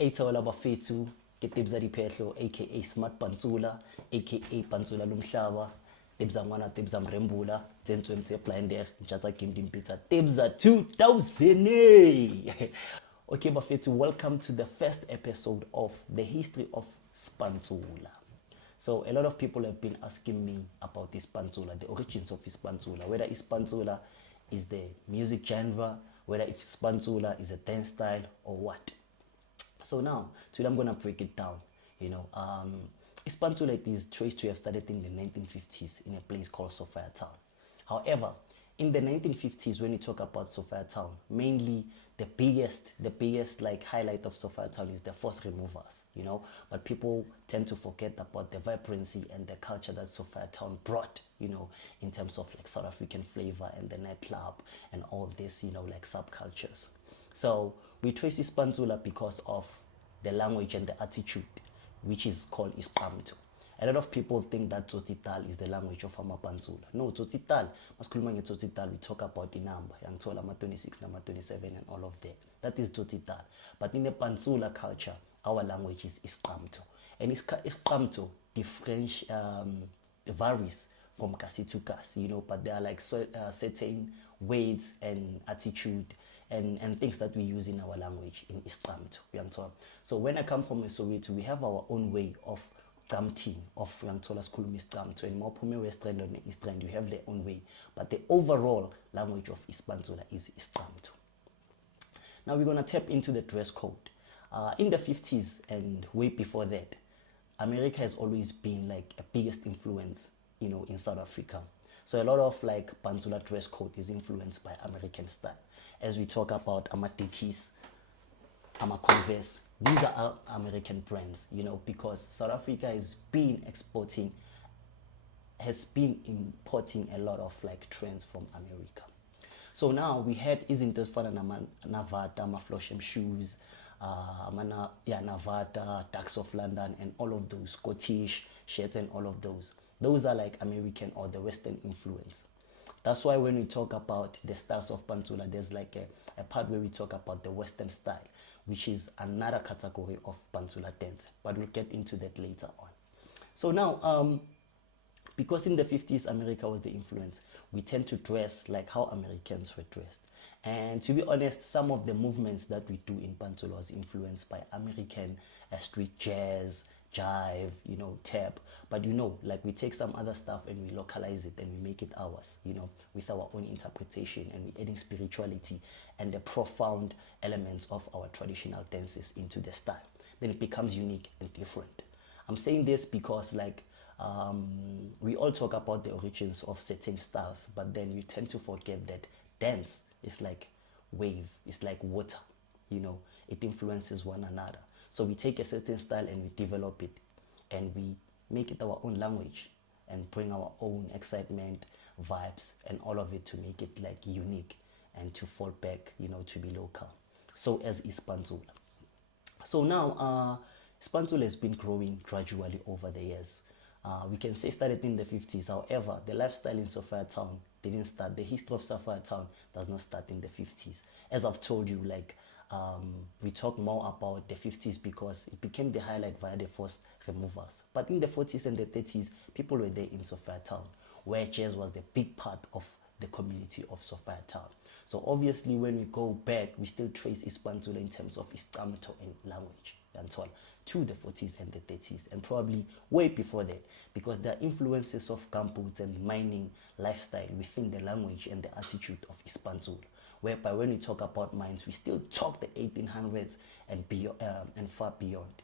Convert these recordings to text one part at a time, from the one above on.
Eitawala bafethu ke tebza diphetlo aka Smart Pantsula aka Pantsula lomhlaba tebza ngwana tebza mrembula tsentsweng tse blinder ntjatsa game dimpitsa tebza 2000. Okay bafethu, welcome to the first episode of the history of Pantsula. So a lot of people have been asking me about this Pantsula, the origins of Pantsula, whether Pantsula is the music genre, whether Pantsula is a dance style or what. So now, today I'm gonna break it down. Pantsula is traced to have started in the 1950s in a place called Sophia Town. However, in the 1950s, when you talk about Sophia Town, mainly the biggest like highlight of Sophia Town is the forced removers, but people tend to forget about the vibrancy and the culture that Sophia Town brought, in terms of like South African flavor and the nightclub and all this, like subcultures. So we trace Pantsula because of the language and the attitude, which is called Isqamto. A lot of people think that Tsotsital is the language of Pantsula. No, Tsotsital, maskuluma nge-Tsotsital, we talk about the number, Yangtola, 26, 27, and all of that. That is Tsotsital. But in the Pantsula culture, our language is Isqamto. And Isqamto varies from kasi to kasi, but there are like certain words and attitude and things that we use in our language in Isqamto. So when I come from Soweto, we have our own way of Qamting, of Yangtola School Isqamto, and Maupume West Rand and East Rand, we have their own way. But the overall language of Pantsula is Isqamto. Now we're going to tap into the dress code. In the 50s and way before that, America has always been like a biggest influence, in South Africa. So a lot of like Pantsula dress code is influenced by American style. As we talk about Dickies, Converse, these are American brands, because South Africa has been importing a lot of like trends from America. So now we had Fana Navata, Mafloshem shoes, Navata, Dax of London, and all of those Scottish shirts and all of those. Those are like American or the Western influence. That's why when we talk about the styles of Pantsula, there's like a part where we talk about the Western style, which is another category of Pantsula dance. But we'll get into that later on. So now, because in the 50s, America was the influence, we tend to dress like how Americans were dressed. And to be honest, some of the movements that we do in Pantsula was influenced by American street jazz, jive, tap, but like we take some other stuff and we localize it and we make it ours, with our own interpretation, and we're adding spirituality and the profound elements of our traditional dances into the style. Then it becomes unique and different. I'm saying this because like we all talk about the origins of certain styles, but then we tend to forget that dance is like wave, it's like water, it influences one another. So we take a certain style and we develop it and we make it our own language and bring our own excitement, vibes, and all of it to make it like unique and to fall back, to be local. So as is Pantsula. So now, Pantsula has been growing gradually over the years. We can say started in the 50s. However, the lifestyle in Sophia Town didn't start. The history of Sophia Town does not start in the 50s. As I've told you, like, we talk more about the 50s because it became the highlight via the forced removers. But in the 40s and the 30s, people were there in Sophia Town, where jazz was the big part of the community of Sophia Town. So obviously, when we go back, we still trace Pantsula in terms of Isqamto and language and so on to the 40s and the 30s, and probably way before that, because there are influences of gumboots and mining lifestyle within the language and the attitude of Pantsula. Whereby when we talk about mines, we still talk the 1800s and beyond, and far beyond,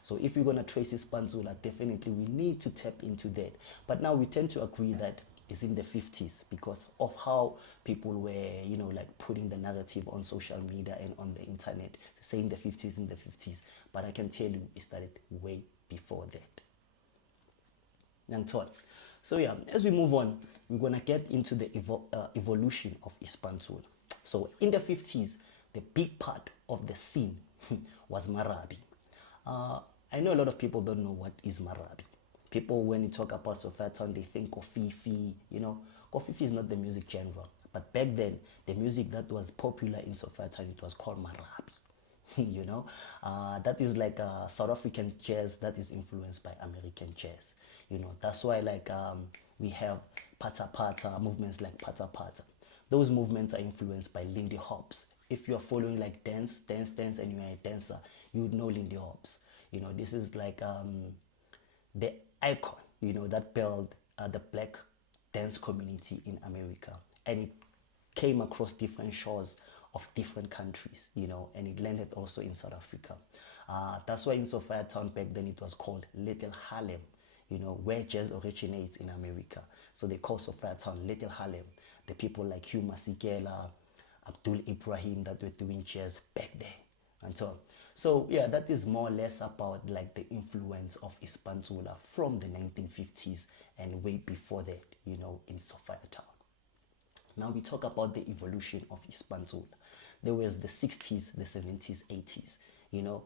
So if we're going to trace Pantsula, definitely we need to tap into that. But now we tend to agree that it's in the 50s because of how people were, like putting the narrative on social media and on the internet, saying the 50s in the 50s. But I can tell you it started way before that. So yeah, as we move on, we're going to get into the evolution of Pantsula. So in the 50s, the big part of the scene was Marabi. I know a lot of people don't know what is Marabi. People, when you talk about Sophia Town, they think Kofifi, Kofifi is not the music genre. But back then, the music that was popular in Sophia Town, it was called Marabi. you know. That is like South African jazz that is influenced by American jazz, you know. That's why like we have pata pata movements like pata pata. Those movements are influenced by Lindy Hops. If you're following like dance and you're a dancer, you would know Lindy Hops. You know, this is like the icon, you know, that built the black dance community in America, and it came across different shores of different countries, you know, and it landed also in South Africa. That's why in Sophiatown back then it was called Little Harlem, you know, where jazz originates in America. So they call Sophiatown Little Harlem. The people like Hugh Masekela, Abdul Ibrahim that were doing jazz back then and so on. So yeah, that is more or less about like the influence of Pantsula from the 1950s and way before that, you know, in Sophiatown. Now we talk about the evolution of Pantsula. There was the 60s, the 70s, 80s. You know,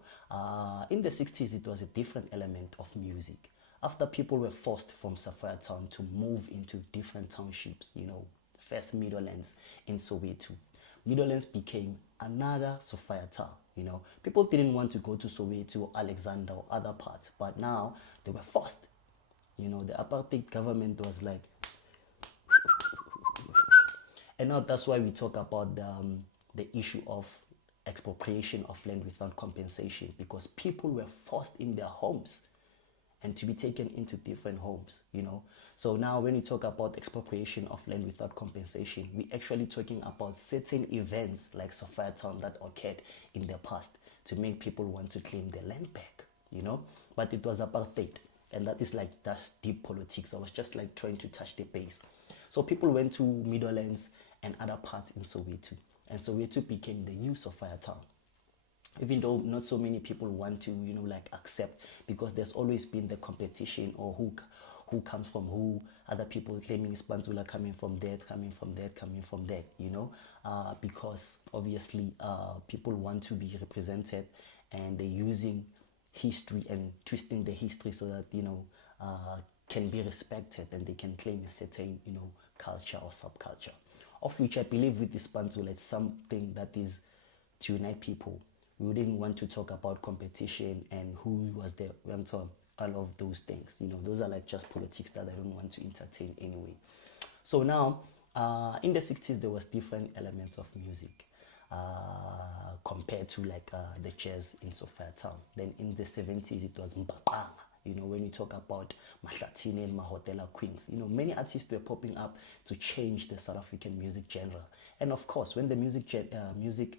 in the 60s it was a different element of music. After people were forced from Sophiatown to move into different townships, you know, first Meadowlands in Soweto. Meadowlands became another Sophiatown. You know, people didn't want to go to Soweto or Alexander or other parts, but now they were forced. You know, the apartheid government was like, and now that's why we talk about the issue of expropriation of land without compensation, because people were forced in their homes and to be taken into different homes, you know. So now when we talk about expropriation of land without compensation, we're actually talking about certain events like Sophiatown that occurred in the past to make people want to claim their land back, you know. But it was apartheid, and that is like, that's deep politics. I was just like trying to touch the base. So people went to Meadowlands and other parts in Soweto, and Soweto became the new Sophiatown. Even though not so many people want to, you know, like accept, because there's always been the competition, or who comes from who, other people claiming Pantsula coming from that, coming from that, coming from that, you know, because obviously people want to be represented, and they're using history and twisting the history so that, you know, can be respected, and they can claim a certain, you know, culture or subculture, of which I believe with this Pantsula, it's something that is to unite people. We wouldn't want to talk about competition and who was there and so on, all of those things. You know, those are like just politics that I don't want to entertain anyway. So now, in the 60s, there was different elements of music compared to like the jazz in Sophiatown. Then in the 70s, it was mbaqanga. You know, when you talk about Mahlatine and Mahotela Queens, you know, many artists were popping up to change the South African music genre. And of course, when the music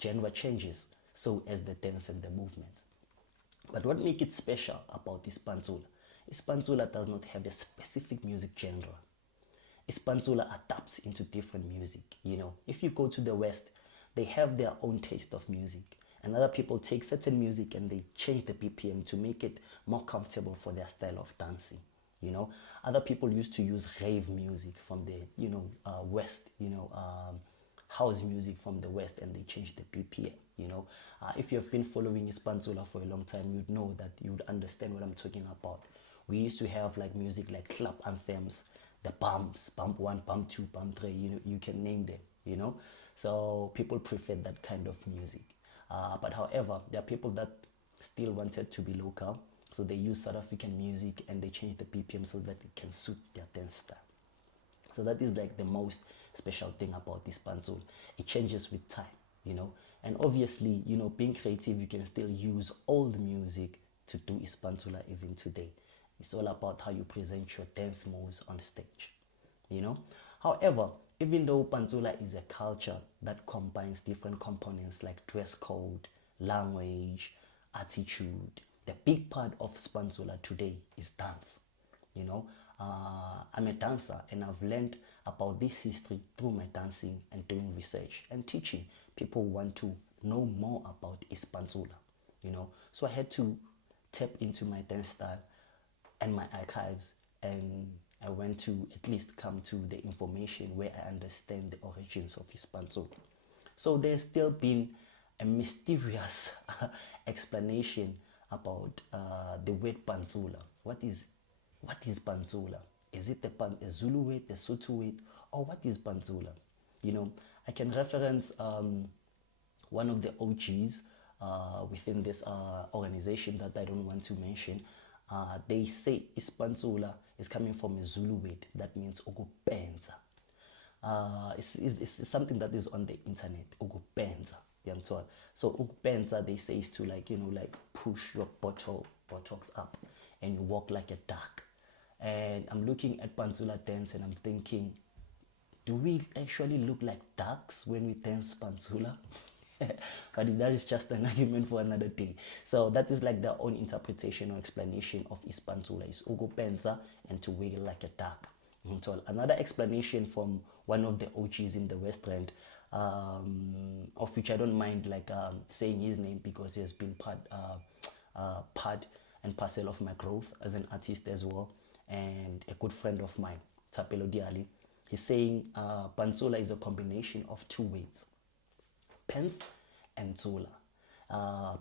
genre changes, so as the dance and the movements. But what makes it special about this Pantsula does not have a specific music genre. Pantsula adapts into different music. You know, if you go to the West, they have their own taste of music, and other people take certain music and they change the BPM to make it more comfortable for their style of dancing. You know, other people used to use rave music from the, you know, West, you know, house music from the West, and they changed the BPM. You know, if you have been following Pantsula for a long time, you'd know that, you'd understand what I'm talking about. We used to have like music like club anthems, the bumps, bump one, bump two, bump three, you know, you can name them, you know. So people preferred that kind of music. But however, there are people that still wanted to be local, so they use South African music and they change the BPM so that it can suit their dance style. So that is like the most special thing about this Pantsula. It changes with time, you know. And obviously, you know, being creative, you can still use old music to do Pantsula even today. It's all about how you present your dance moves on stage, you know. However, even though Pantsula is a culture that combines different components like dress code, language, attitude, the big part of Pantsula today is dance. You know, I'm a dancer, and I've learned about this history through my dancing and doing research and teaching. People want to know more about Pantsula, you know. So I had to tap into my dance style and my archives, and I went to at least come to the information where I understand the origins of Pantsula. So there's still been a mysterious explanation about the word Pantsula. What is Pantsula? Is it a Zulu word, a Sotho word, or what is Pantsula? You know, I can reference one of the OGs within this organization that I don't want to mention, they say Pantsula is coming from a Zulu word that means ukupenza. It's something that is on the internet, ukupenza. So ukupenza, they say, is to like, like push your buttocks up and you walk like a duck. And I'm looking at Pantsula dance and I'm thinking, do we actually look like ducks when we dance Pantsula? But that is just an argument for another day. So that is like their own interpretation or explanation of Pantsula. It's ukupenza and to wiggle like a duck. So another explanation from one of the OGs in the West End, of which I don't mind like saying his name because he has been part and parcel of my growth as an artist as well, and a good friend of mine, Tapelo Diali. He's saying Pantsula is a combination of two words, pants and Tsula.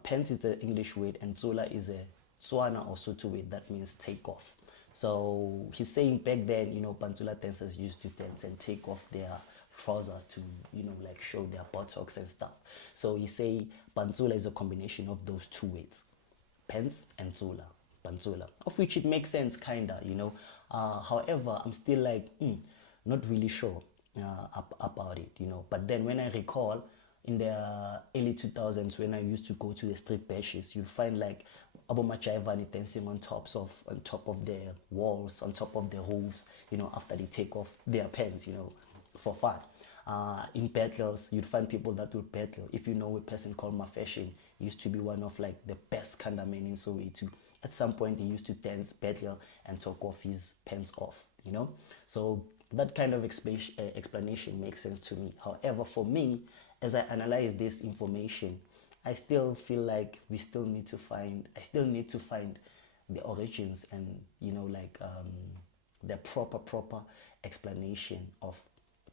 Pants is the English word and Tsula is a Tswana or Sotho word that means take off. So he's saying back then, Pantsula dancers used to dance and take off their trousers to, like show their buttocks and stuff. So he say Pantsula is a combination of those two words, pants and Tsula. Pantsula, of which it makes sense, kinda, however, I'm still like, not really sure about it, But then when I recall in the early 2000s, when I used to go to the street bashes, you'll find like Abomachayavani dancing on top of the walls, on top of the roofs, after they take off their pants, for fun. In battles, you'd find people that would battle. If you know a person called Mafashion, used to be one of like the best kanda men in Soweto. At some point, he used to dance, battle, and talk off his pants off, So that kind of explanation makes sense to me. However, for me, as I analyze this information, I still feel like I still need to find the origins and, the proper explanation of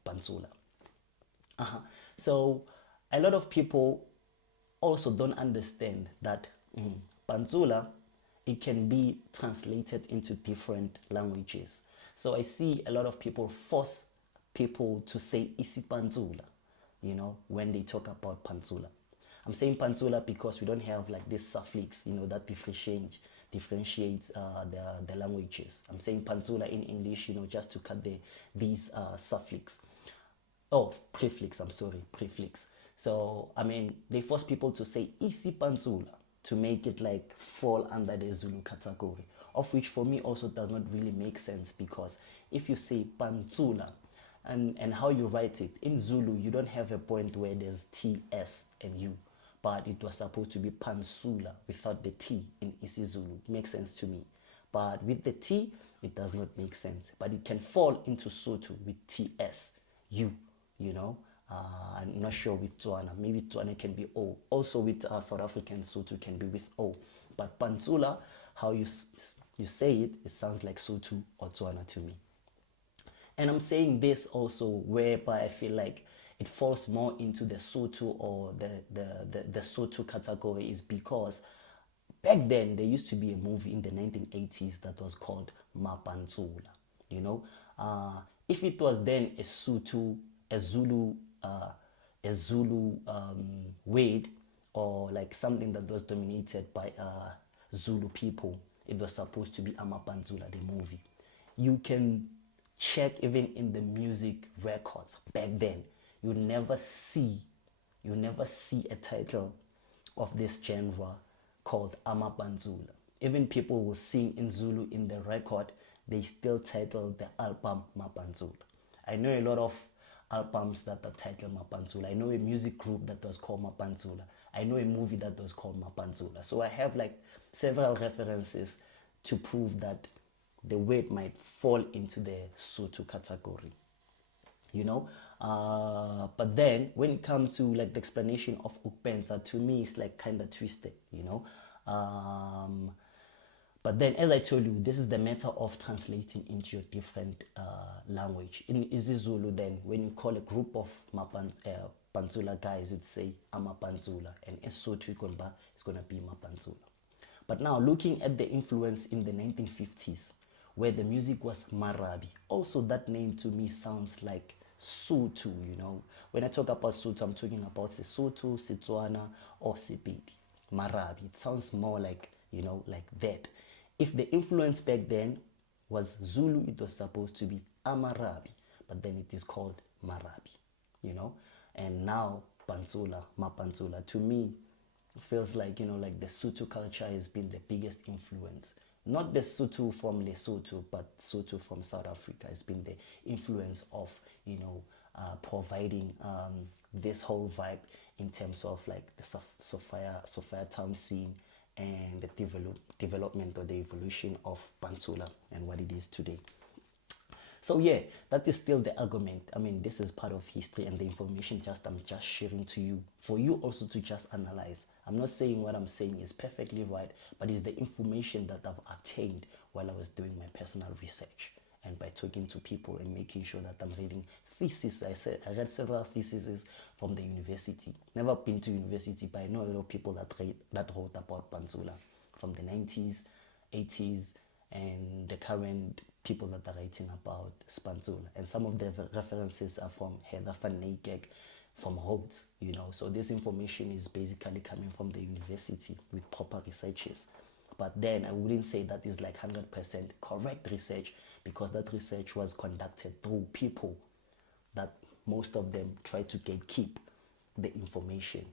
Pantsula. So a lot of people also don't understand that Pantsula, it can be translated into different languages. So I see a lot of people force people to say Pantsula, when they talk about Pantsula. I'm saying Pantsula because we don't have like this suffix, that differentiates the languages. I'm saying Pantsula in English, just to cut these suffix. Oh, prefix, prefix. So, they force people to say Pantsula to make it like fall under the Zulu category, of which for me also does not really make sense, because if you say Pantsula and how you write it in Zulu, you don't have a point where there's T, S, and U, but it was supposed to be Pantsula without the T in isiZulu. It makes sense to me, but with the T, it does not make sense. But it can fall into Sotho with TS, U, I'm not sure with Tswana. Maybe Tswana can be O. Also with South African Sotho can be with O. But Pantsula, how you say it, it sounds like Sotho or Tswana to me. And I'm saying this also whereby I feel like it falls more into the Sotho or the Sotho category is because back then there used to be a movie in the 1980s that was called Pantsula. If it was then a Zulu word, or like something that was dominated by Zulu people, it was supposed to be Pantsula, the movie. You can check even in the music records back then, you never see a title of this genre called Pantsula. Even people will sing in Zulu in the record, they still title the album Pantsula. I know a lot of albums that are titled Pantsula. I know a music group that was called Pantsula. I know a movie that was called Pantsula. So I have like several references to prove that the word might fall into the Sotho category, but then when it comes to like the explanation of ukupenza, to me it's like kind of twisted, but then as I told you, this is the matter of translating into your different language. In isiZulu, then when you call a group of Pantsula guys, you'd say Pantsula, and in Sotho it's gonna be Pantsula. But now looking at the influence in the 1950s, where the music was Marabi, also that name to me sounds like Sotho, When I talk about Sotho, I'm talking about Sesotho, Setswana, or Sepedi. Marabi. It sounds more like, like that. If the influence back then was Zulu, it was supposed to be Amarabi, but then it is called Marabi, And now Pantsula, Mapantsula, to me, feels like, like the Sotho culture has been the biggest influence. Not the Sotho from Lesotho, but Sotho from South Africa has been the influence of, providing this whole vibe in terms of like the Sophia town scene and the development or the evolution of Pantsula and what it is today. So yeah, that is still the argument. I mean, this is part of history and the information I'm just sharing to you for you also to just analyze. I'm not saying what I'm saying is perfectly right, but it's the information that I've attained while I was doing my personal research and by talking to people and making sure that I'm reading theses. I read several theses from the university. Never been to university, but I know a lot of people that wrote about Pantsula from the 90s, 80s, and the current people that are writing about Pantsula. And some of the references are from Heather van Niekerk, from Rhodes, So this information is basically coming from the university with proper researches. But then I wouldn't say that is like 100% correct research, because that research was conducted through people that most of them try to gatekeep the information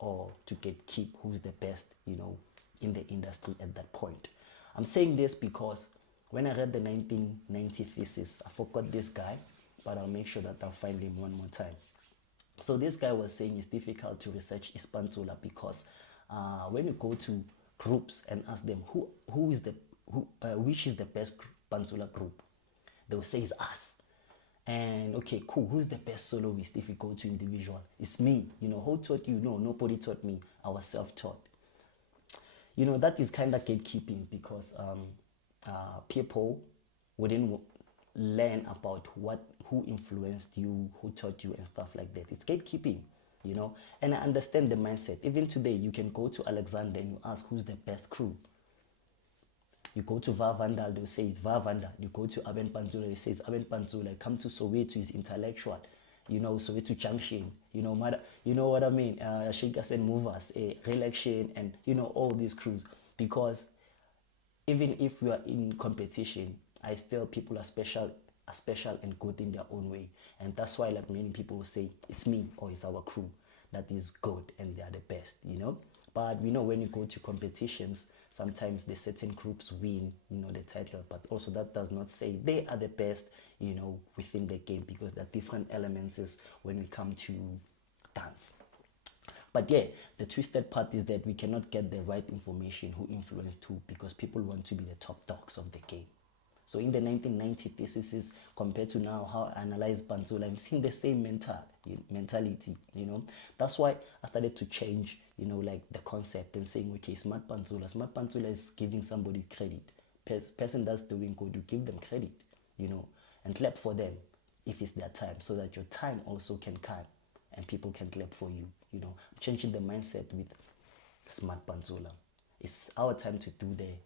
or to gatekeep who's the best, in the industry at that point. I'm saying this because when I read the 1990 thesis, I forgot this guy, but I'll make sure that I'll find him one more time. So this guy was saying it's difficult to research Pantsula because when you go to groups and ask them which is the best Pantsula group, they'll say it's us. And okay, cool, who's the best soloist? If you go to individual, it's me. Who taught you? No, nobody taught me. I was self-taught. That is kind of gatekeeping, because people wouldn't learn about who influenced you, who taught you, and stuff like that. It's gatekeeping, and I understand the mindset. Even today, you can go to Alexander and you ask who's the best crew. You go to Vavandal, they'll say it's Vavanda. You go to Aben Pantsula, they say it's Aben Pantsula. Come to Soweto, it's intellectual. Soweto Junction, you know what I mean? Shakers and Movers, Relaction, and all these crews. Because even if we are in competition, people are special and good in their own way. And that's why like many people say it's me or it's our crew that is good and they are the best, But when you go to competitions, sometimes the certain groups win, the title, but also that does not say they are the best, within the game, because there are different elements when we come to dance. But yeah, the twisted part is that we cannot get the right information who influenced who, because people want to be the top dogs of the game. So in the 1990 thesis compared to now, how I analyze Pantsula, I'm seeing the same mentality, That's why I started to change, like the concept and saying, okay, Smart Pantsula. Smart Pantsula is giving somebody credit. Person that's doing good, you give them credit, and clap for them if it's their time, so that your time also can count and people can clap for you, I'm changing the mindset with Smart Pantsula. It's our time to do the,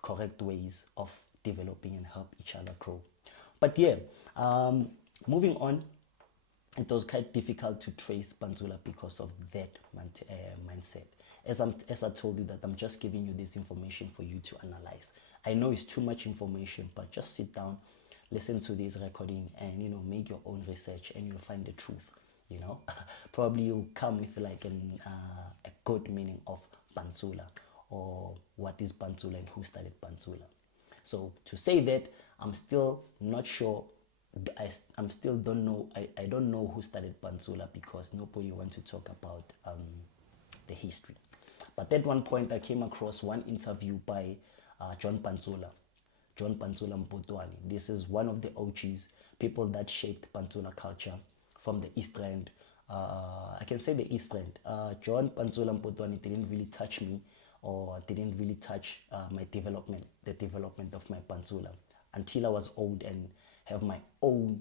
correct ways of developing and help each other grow. But yeah, moving on, it was quite difficult to trace Pantsula because of that mindset. As I told you, that I'm just giving you this information for you to analyze. I know it's too much information, but just sit down, listen to this recording, and make your own research, and you'll find the truth. Probably you'll come with like a good meaning of Pantsula, or what is Pantsula and who started Pantsula. So to say that, I'm still not sure. I'm still don't know. I don't know who started Pantsula, because nobody wants to talk about the history. But at one point, I came across one interview by John Pantsula Mpotwane. This is one of the OGs, people that shaped Pantsula culture from the East Rand. I can say the East Rand. John Pantsula Mpotwane didn't really touch me, or didn't really touch the development of my Pantsula, until I was old and have my own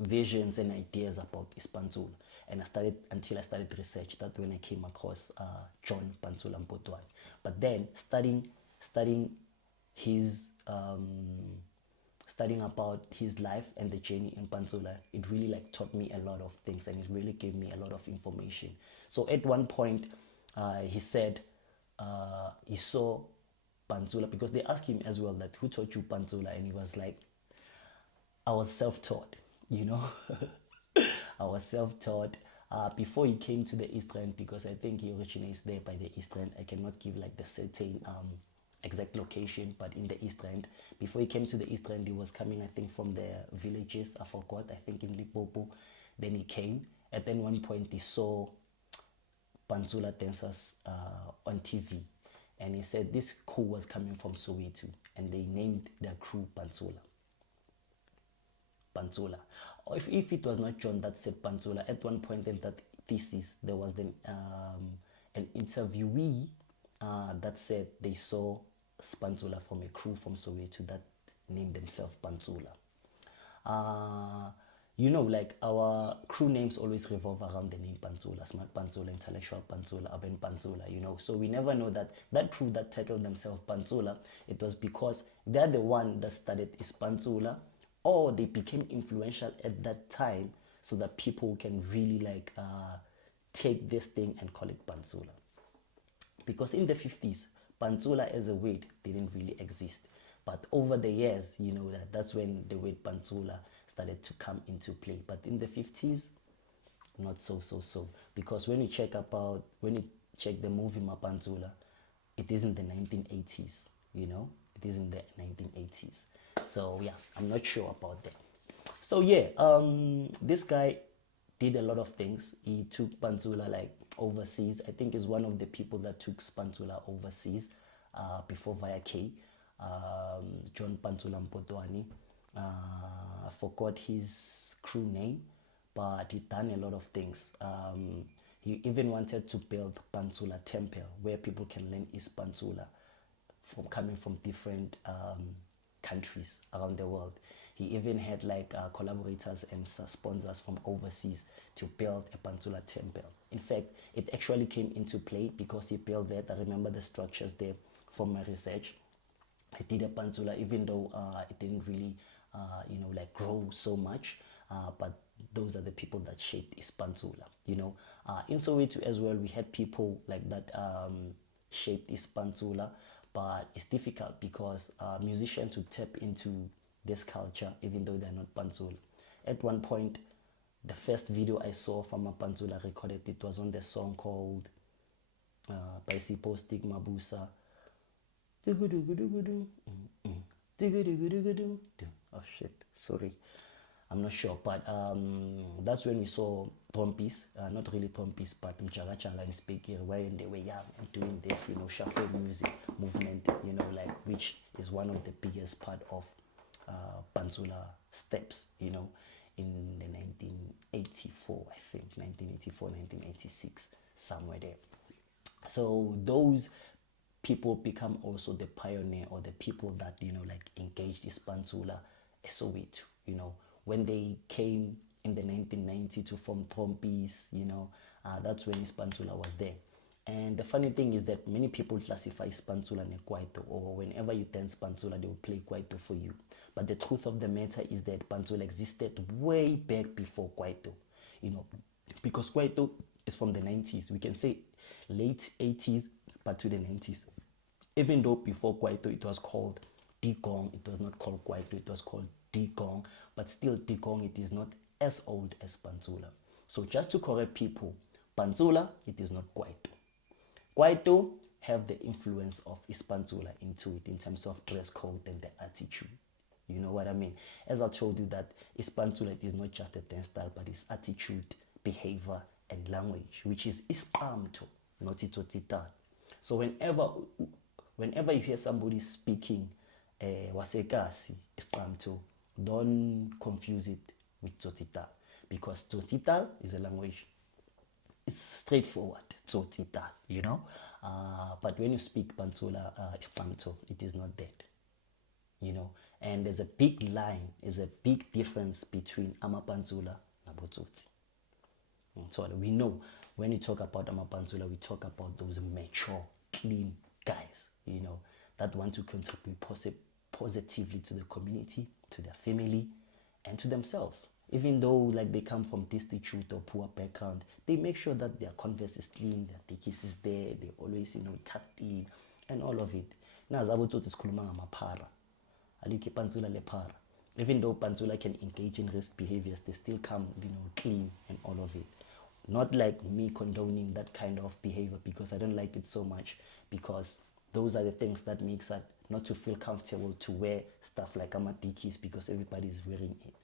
visions and ideas about Pantsula. And until I started research, that when I came across John Pantsula Mpotwane. But then studying his studying about his life and the journey in Pantsula, it really like taught me a lot of things, and it really gave me a lot of information. So at one point, he said he saw Pantsula, because they asked him as well that who taught you Pantsula, and he was like, I was self-taught, you know. I was self-taught before he came to the East End, because I think he originates there by the East End. I cannot give like the certain exact location, but in the East End. Before he came to the East End, he was coming, I think, from the villages. I forgot. I think in Limpopo. Then he came. At then one point, he saw Pantsula dancers on TV, and he said this crew was coming from Soweto, and they named their crew Pantsula. Pantsula. Or if it was not John that said Pantsula, at one point in that thesis, there was then an interviewee that said they saw Pantsula from a crew from Soweto that named themselves Pantsula. You know, like our crew names always revolve around the name Pantsula, Smart Pantsula, Intellectual Pantsula, Urban Pantsula, you know. So we never know that that crew that titled themselves Pantsula, it was because they're the one that started is Pantsula, or they became influential at that time so that people can really like take this thing and call it Pantsula. Because in the 50s, Pantsula as a word didn't really exist. But over the years, you know, that's when the word Pantsula started to come into play. But in the 50s, not so. Because when you check the movie Mapantsula, it is in the 1980s, you know, it is in the 1980s. So yeah, I'm not sure about that. So yeah, this guy did a lot of things. He took Pantsula like overseas. I think he's one of the people that took Pantsula overseas before Via K. John Pantsula Mpotwani. I forgot his crew name, but he done a lot of things. He even wanted to build Pantsula Temple, where people can learn his Pantsula from coming from different countries around the world. He even had like collaborators and sponsors from overseas to build a Pantsula temple. In fact, it actually came into play because he built that. I remember the structures there from my research. I did a Pantsula, even though it didn't really, you know, like grow so much. But those are the people that shaped his Pantsula. You know, in Soweto as well, we had people like that shaped his Pantsula. But it's difficult because musicians would tap into this culture even though they're not Pantsula. At one point, the first video I saw from a Pantsula recorded, it was on the song called by Sipo Stigma Busa. Oh shit, sorry. I'm not sure, but that's when we saw Trompis, not really Trompis, but Mchagachaga and Speaker, when they were young and doing this, you know, shuffle music movement, you know, like, which is one of the biggest part of Pantsula steps, you know, in the 1984, I think, 1984, 1986, somewhere there. So those people become also the pioneer, or the people that, you know, like engaged this Pantsula Soweto, you know, when they came in the 1990s to form Trompis, you know, that's when Pantsula was there. And the funny thing is that many people classify Pantsula and Kwaito, or whenever you dance Pantsula, they will play Kwaito for you. But the truth of the matter is that Pantsula existed way back before Kwaito, you know, because Kwaito is from the 90s. We can say late 80s, but to the 90s. Even though before Kwaito it was called Digong, it was not called Kwaito, it was called Digong, but still Digong, it is not as old as Pantsula. So just to correct people, Pantsula, it is not Kwaito. Kwaito have the influence of Pantsula into it in terms of dress code and the attitude. You know what I mean? As I told you that Pantsula is not just a dance style, but it's attitude, behavior, and language, which is Ispanto, not Itotita. So whenever you hear somebody speaking Wasekasi, Ispanto, don't confuse it with Totita, because Totita is a language. It's straightforward, Totita, you know. But when you speak Pantsula, Ispanto, it is not that, you know. And there's a big line, there's a big difference between Amapantsula and Botsotsi. So we know when you talk about Amapantsula, we talk about those mature, clean guys, you know, that want to contribute positively to the community, to their family, and to themselves. Even though like they come from destitute or poor background, they make sure that their converse is clean, their dikis is there, they always, tucked in and all of it. Now, zabo tsothi sikhuluma ngamaphara. Alikho ipantsula lephara. Even though Pantsula can engage in risk behaviors, they still come, clean and all of it. Not like me condoning that kind of behavior, because I don't like it so much, because those are the things that makes us not to feel comfortable to wear stuff like amadikis because everybody is wearing it.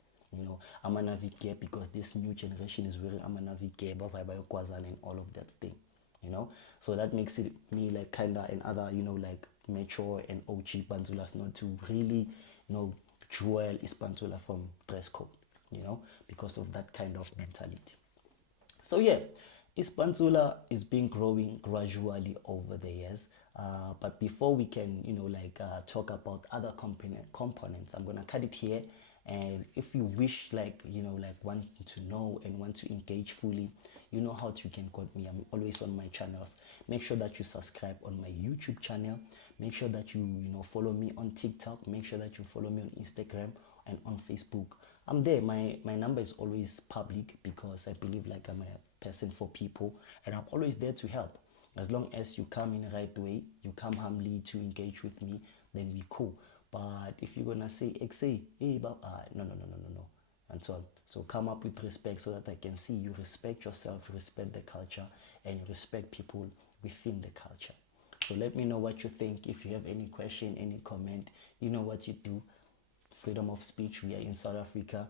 Amanavike because this new generation is wearing amanavike, and all of that thing. So that makes it me like kinda and other, like mature and OG Pantsulas not to really, jewel is Pantsula from dress code, because of that kind of mentality. So yeah, Pantsula is been growing gradually over the years. But before we can, talk about other components, I'm gonna cut it here. And if you wish, want to know and want to engage fully, you know how you can get me. I'm always on my channels. Make sure that you subscribe on my YouTube channel. Make sure that you, follow me on TikTok. Make sure that you follow me on Instagram and on Facebook. I'm there. My number is always public because I believe like I'm a person for people, and I'm always there to help. As long as you come in the right way, you come humbly to engage with me, then we cool. But if you're gonna say hey, no, and so on. So come up with respect so that I can see you respect yourself, respect the culture, and you respect people within the culture. So let me know what you think. If you have any question, any comment, you know what you do. Freedom of speech. We are in South Africa.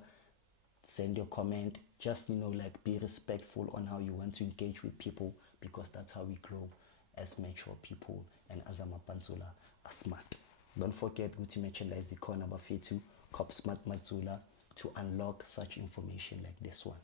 Send your comment. Just be respectful on how you want to engage with people, because that's how we grow as mature people and as amapantsula are smart. Don't forget to merchandise the corner bafethu Cop Smart Matsula to unlock such information like this one.